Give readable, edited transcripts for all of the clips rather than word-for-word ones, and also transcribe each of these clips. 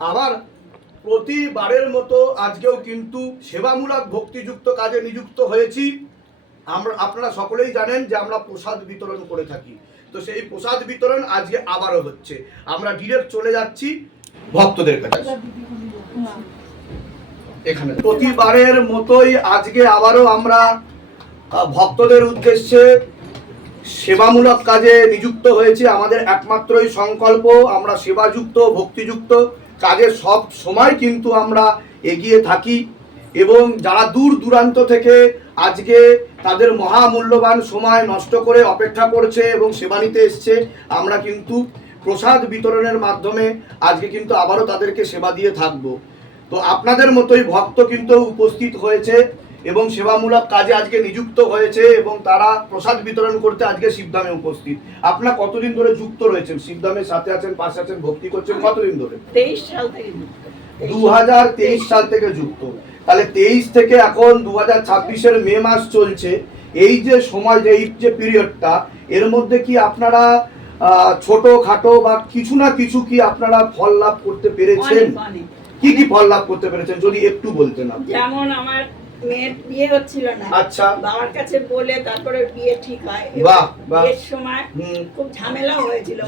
আবার প্রতিবারের মতো আজকেও কিন্তু সেবামূলক ভক্তিযুক্ত কাজে নিযুক্ত হয়েছি। আপনারা সকলেই জানেন যে আমরা প্রসাদ বিতরণ করে থাকি, তো সেই প্রসাদ বিতরণ আজকে আবারও হচ্ছে। আমরা ডিরেক্ট চলে যাচ্ছি ভক্তদের কাছে। এখানে প্রতিবারের মতোই আজকে আবারও আমরা ভক্তদের উদ্দেশ্যে সেবামূলক কাজে নিযুক্ত হয়েছি। আমাদের একমাত্রই সংকল্প আমরা সেবাযুক্ত ভক্তিযুক্ত কাজে সব সময় কিন্তু আমরা এগিয়ে থাকি, এবং যারা দূর দূরান্ত থেকে আজকে তাদের মহামূল্যবান সময় নষ্ট করে অপেক্ষা করছে এবং সেবা নিতে এসছে, আমরা কিন্তু প্রসাদ বিতরণের মাধ্যমে আজকে কিন্তু আবারও তাদেরকে সেবা দিয়ে থাকব। তো আপনাদের মতোই ভক্ত কিন্তু উপস্থিত হয়েছে এবং সেবামূলক কাজে আজকে নিযুক্ত হয়েছে, এবং তারা প্রসাদ বিতরণ করতে আজকে শিবধামে উপস্থিত। আপনারা কতদিন ধরে যুক্ত রয়েছেন শিবধামের সাথে? আছেন, পাশে আছেন, ভক্তি করছেন কতদিন ধরে? 23 সাল থেকে। 2023 সাল থেকে যুক্ত। তাহলে 23 থেকে এখন 2026-এর মে মাস চলছে। এই যে সময়, যে এই যে পিরিয়ডটা, এর মধ্যে কি আপনারা ছোট খাটো বা কিছু না কিছু কি আপনারা ফল লাভ করতে পেরেছেন? কি কি ফল লাভ করতে পেরেছেন যদি একটু বলতেন আপনি? যেমন আমার মেয়ের বিয়ে হচ্ছিল না, আচ্ছা, বাবার কাছে বলে তারপরে বিয়ে ঠিক হয়। বাহ বাহ। বিয়ের সময় খুব ঝামেলাও হয়েছিল।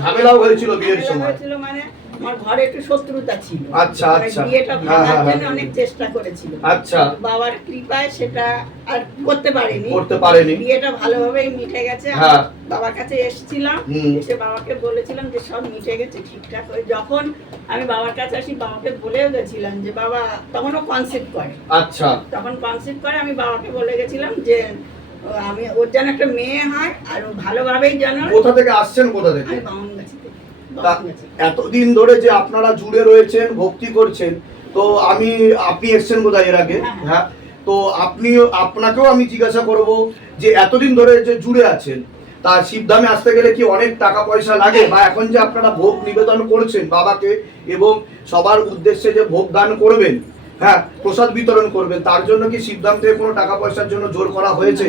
বিয়ের সময় মানে আমার ঘরে একটু শত্রুতা ছিল। আচ্ছা আচ্ছা। বিয়েটা ভাঙার জন্য অনেক চেষ্টা করেছিল। আচ্ছা। বাবার কৃপায় সেটা আর করতে পারেনি। বিয়েটা ভালোভাবেই মিটে গেছে। বাবার কাছে এসেছিলাম, এসে বাবাকে বলেছিলাম যে সব মিটে গেছে ঠিকঠাক হয়ে। যখন আমি বাবার কাছে আসি, বাবাকে বলেও গেছিলাম যে বাবা, তখনও কনসেপ্ট করে। আচ্ছা। তখন কনসেপ্ট করে আমি বাবাকে বলে গেছিলাম যে আমি ওর যেন একটা মেয়ে হয়, আর ও ভালোভাবেই যেন। কোথা থেকে আসছেন? কোথা থেকে? আমি বামনগাছি থেকে। এতদিন ধরে যে আপনারা জুড়ে রয়েছেন, ভক্তি করছেন, তো আপনি এসছেন বোধহয় এর আগে। হ্যাঁ, তো আপনাকেও আমি জিজ্ঞাসা করব যে এতদিন ধরে যে জুড়ে আছেন, তা শিবধামে আসতে গেলে কি অনেক টাকা পয়সা লাগে? বা এখন যে আপনারা ভোগ নিবেদন করছেন বাবাকে এবং সবার উদ্দেশ্যে যে ভোগ দান করবেন, হ্যাঁ, প্রসাদ বিতরণ করবেন, তার জন্য কি শিবধাম থেকে কোনো টাকা পয়সার জন্য জোর করা হয়েছে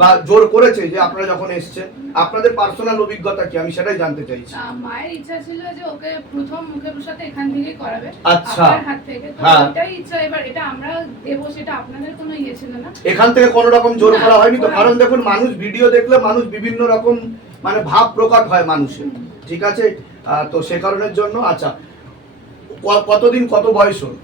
বা জোর করেছে যে আপনারা যখন এসছেন? আপনাদের পার্সোনাল অভিজ্ঞতা কি, আমি সেটাই জানতে চাইছি। মায়ের ইচ্ছা ছিল যে ওকে প্রথম মুখে প্রসাদ এখান থেকেই করাবে, আচ্ছা, আপনার হাত থেকে। তো এটাই ইচ্ছা। এবার এটা আমরা দেব, সেটা আপনাদের কোনো ইয়ে ছিল না। এখান থেকে কোনো রকম জোর করা হয়নি তো? কারণ দেখুন, মানুষ ভিডিও দেখলে মানুষ বিভিন্ন রকম মানে ভাব প্রকট হয় মানুষের, ঠিক আছে? তো সে কারণের জন্য। আচ্ছা, কতদিন, কত বয়স হল?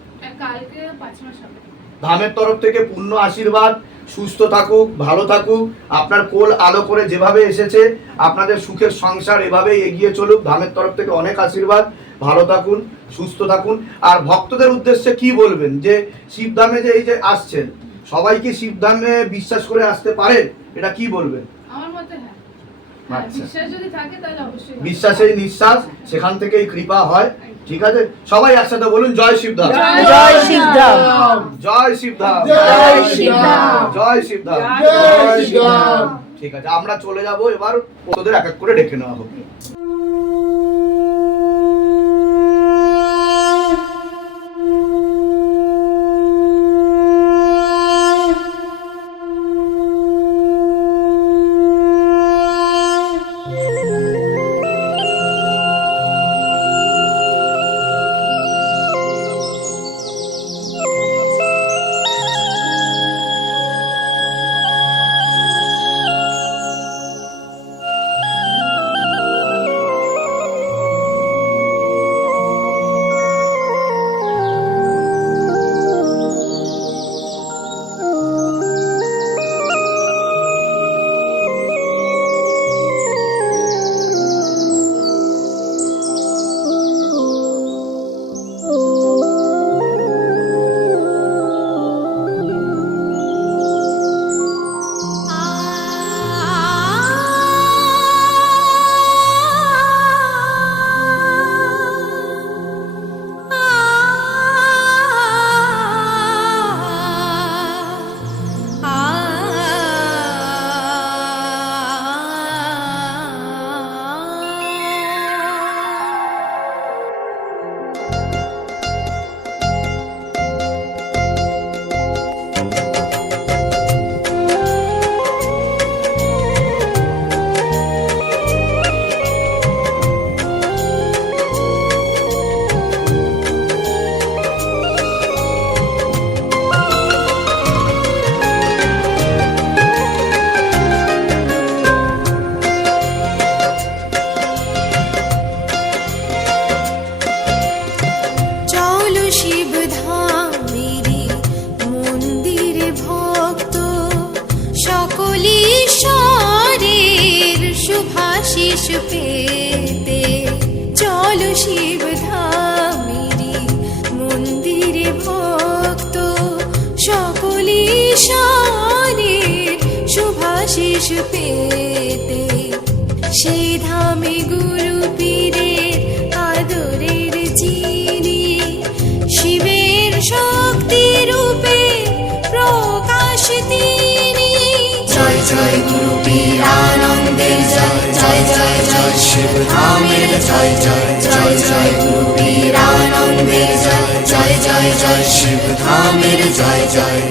কালকে 5 মাস হবে। ধামের তরফ থেকে পূর্ণ আশীর্বাদ, সুস্থ থাকুক, ভালো থাকুক, আপনার কোল আলো করে যেভাবে এসেছে আপনাদের সুখের সংসার এভাবেই এগিয়ে চলুক। ধামের তরফ থেকে অনেক আশীর্বাদ, ভালো থাকুন, সুস্থ থাকুন। আর ভক্তদের উদ্দেশ্যে কি বলবেন যে শিবধামে যে এই যে আসছেন, সবাই কি শিবধামে বিশ্বাস করে আসতে পারে? এটা কি বলবেন? আমার মতে হ্যাঁ, বিশ্বাস যদি থাকে তাহলে অবশ্যই। বিশ্বাসেই নিঃশ্বাস, সেখান থেকেই কৃপা হয়, ঠিক আছে? সবাই একসাথে বলুন, জয় শিবধাম, জয় শিবধাম, জয় শিবধাম, জয় শিবধাম, জয় শিবধাম, জয় শিবধাম। ঠিক আছে, আমরা চলে যাব এবার, ওদের এক এক করে ডেকে নেওয়া হবে। পেতে চলো শিব ধামেরি মন্দিরে ভক্ত সকলে ঈশানের শুভাশিস পেতে সেই ধামে গুরু পীরের আদরের যিনি শিবের শক্তি রূপে প্রকাশ তিনি। জয় জয় গুরু পীরানন্দের জয় জয় জয় জয় শিব ধামের জয় জয় জয় জয় গুরু পীরানন্দের জয় জয় জয় জয় শিব ধামের জয় জয়।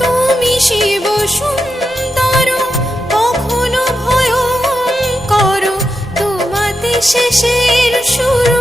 তুমি শিব সুন্দর কখনো ভয়ঙ্কর তোমাতে শেষের শুরু